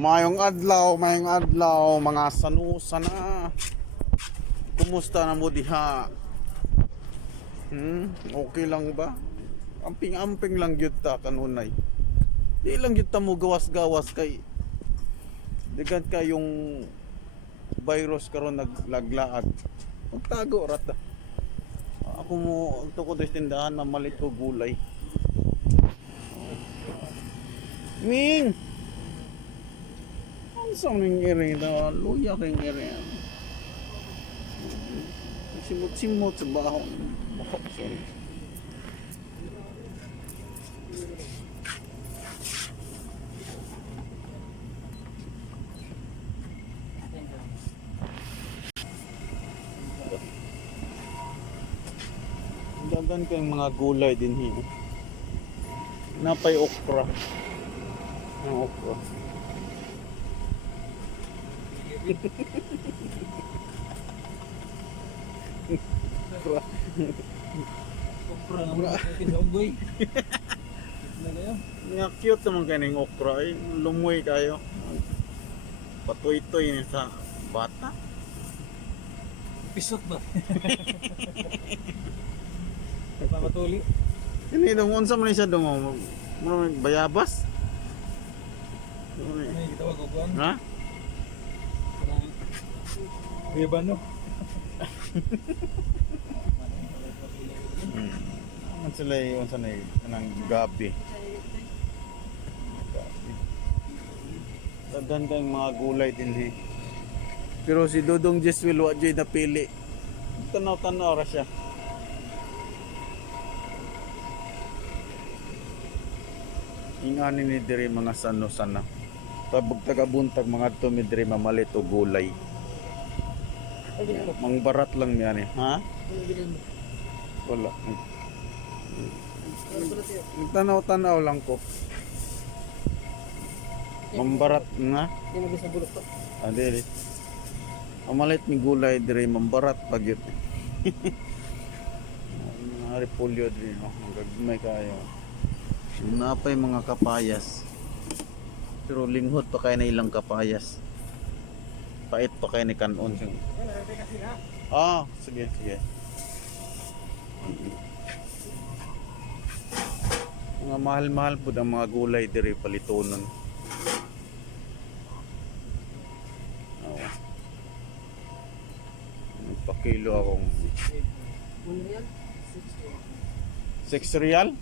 Mayong adlaw, mga sanusa na. Kumusta na mo diha? Okay lang ba? Amping-amping lang gyud ta kanunay. Di lang gyud ta mo gawas-gawas kay dagan kayong virus karon naglaglaag. Magtago rata. Ako mo tukod sa tindahan na malit ko gulay. Ming! Ang saming iring na luya kang iring. Simot-simot sa baho. Sorry. Dagan kayong mga gulay din hiyo. Napay okra. Ang okra. Okra nga kinugboy. Nga cute naman kaning okra ay lumoy kayo. Patoy-toy ni sa bata. Pisot ba? Pamatuli. Ini dong unsa man siya dong bayabas. Ano yung gitawag ko buwan? Ha? Riban no? Ang sila yung unsa na kanang gabi. Dagan kayong mga gulay din. Pero si Dudong Jeswil wa jay napili. Tanaw-tanaw ra siya. Ingani ni diri mga sano-sana. Pabog taga-buntag mga tumi diri mamalit og gulay. Mangbarat lang niya ni, ha? Wala. Tanaw-tanaw lang ko. Mambarat nga. Hindi mo bisa bulok to. Adi. Amalit mi gulay diri mambarat pagyud. Mga repolyo diri no, magagmay kayo. Napay mga kapayas. Pero linghot pa kay na ilang kapayas. Pait pa kay ni kanon. Ah, sige. Mga mahal-mahal po ang mga gulay diri palitonon. Pakilo akong 6 real?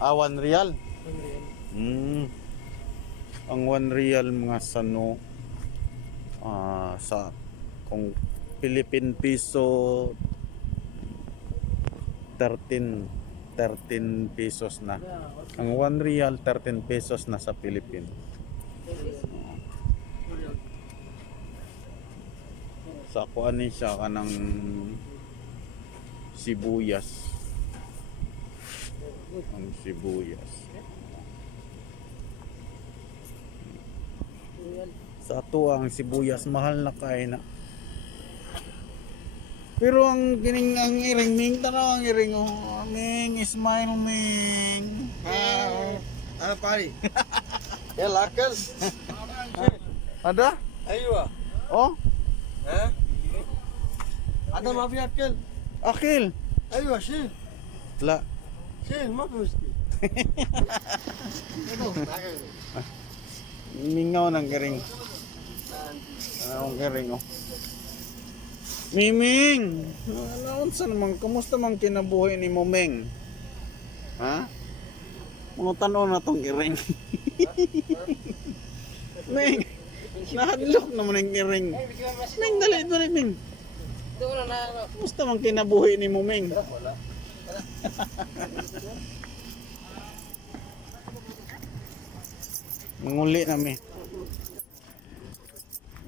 Ah, 1 real? Ang 1 real mga sano sa kung Philippine piso 13 pesos na. Ang 1 real 13 pesos na sa Philippines. Sa kuan ni siya kanang sibuyas. Ang sibuyas. Sa ato ang sibuyas mahal na kay na. Pero ang kining ang iring ming tanaw ang iring ming smile ming. Ano pari? Ya lakas. Ada? Aywa. Oh, Ha? Ada mafi akil. akil. Aywa shi. La. Shi ma muski. Mingaw ng garing. Ang garing oh. Miming! Unsa naman, kumusta man kinabuhi ni Momeng? Ha? Mga tanong na tong iring. Ming! Nahadlok naman ang iring. Ming, dali, Ming. Kumusta man kinabuhi ni Momeng? Manguli na mi.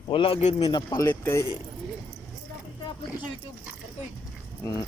Wala gyud mi napalit kay Upload sa YouTube. mm.